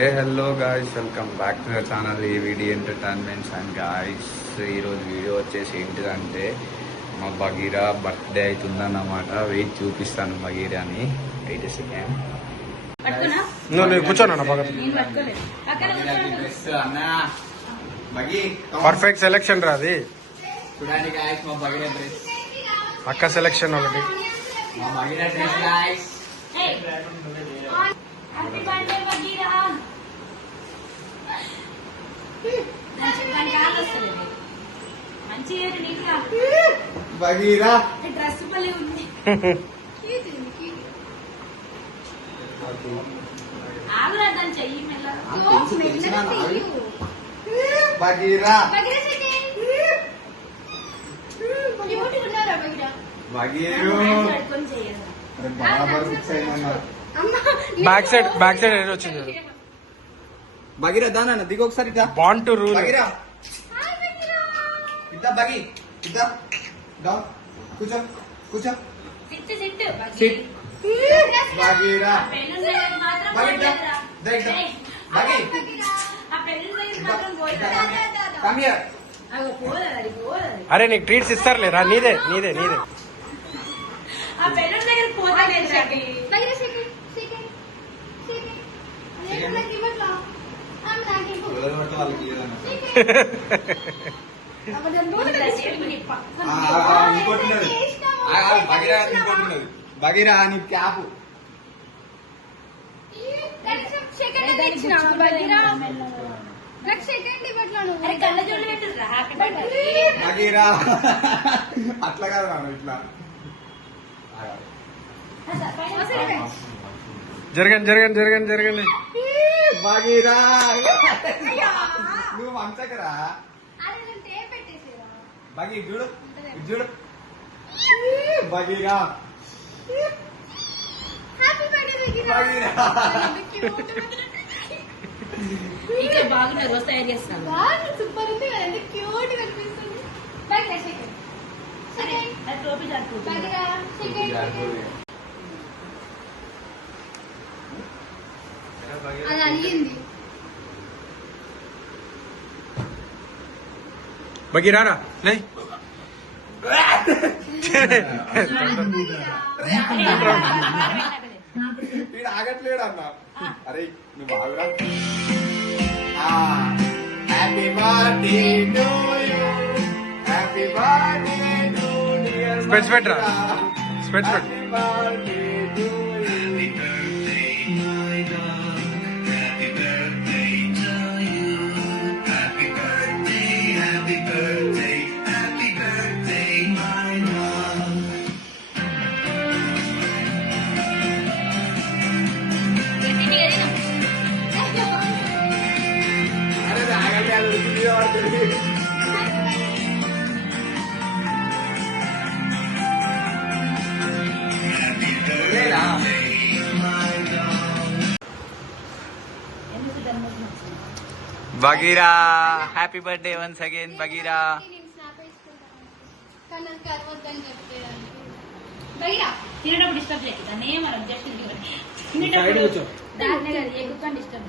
A hello guys, welcome back to the channel AVD entertainments. And guys, ఈరోజు video వచ్చేసి ఏంటిదంటే మా Bagheera birthday అవుతుందన్నమాట. వెయిట్ చూపిస్తాను బగీరాని. Wait second. Perfect selection Radhi అక్క సెలెక్షన్ ఒకటి. బగీరా డ్రెస్ భలే ఉంది. ఆగురాదని చెయ్యి బగీరా బ్యాక్ సైడ్ ఏదో వచ్చింది. బగీరా దానా దిగు ఒకసారి. Bond to rule. బగీరా ఇద్దా బగి ఇద్దా డౌన్ కూర్చో కూర్చో సిట్ బగీరా బగీరా దేఖ బగి కమ్ హియర్. అరే నీకు ట్రీట్స్ ఇస్తారులేరా? నీదే నీదే నీదే. ఆ బెలూన్ దగ్గర పోతలేదు షకి. బగీరా నీ క్యాప్ బగీరా అట్లా కాదు ఇట్లా జరగండి జరగండి జరగండి జరగండి. బగీరా నువ్వు మంచకరా. బగీ చూడు చూడు బగీరా ఇక్కడ బాగున్నారు. రోజు తయారు చేస్తాను. సూపర్ ఉంది కదండి, క్యూట్ కనిపిస్తుంది. టోపీ అది అడిగింది. బగీరారా లే. వీడు ఆగట్లేడు అన్న. అరే నువ్వు ఆగురా. Happy birthday to you, happy birthday to dear. Specs పెట్టరా, స్పెట్స్ పెట్టు. Happy birthday to you. Bagheera happy birthday once again Bagheera. తినేటప్పుడు డిస్టర్బ్ చేయకుండా మనం జస్ట్ సైడ్ కూర్చో. దాన్ని ఎగుతాను డిస్టర్బ్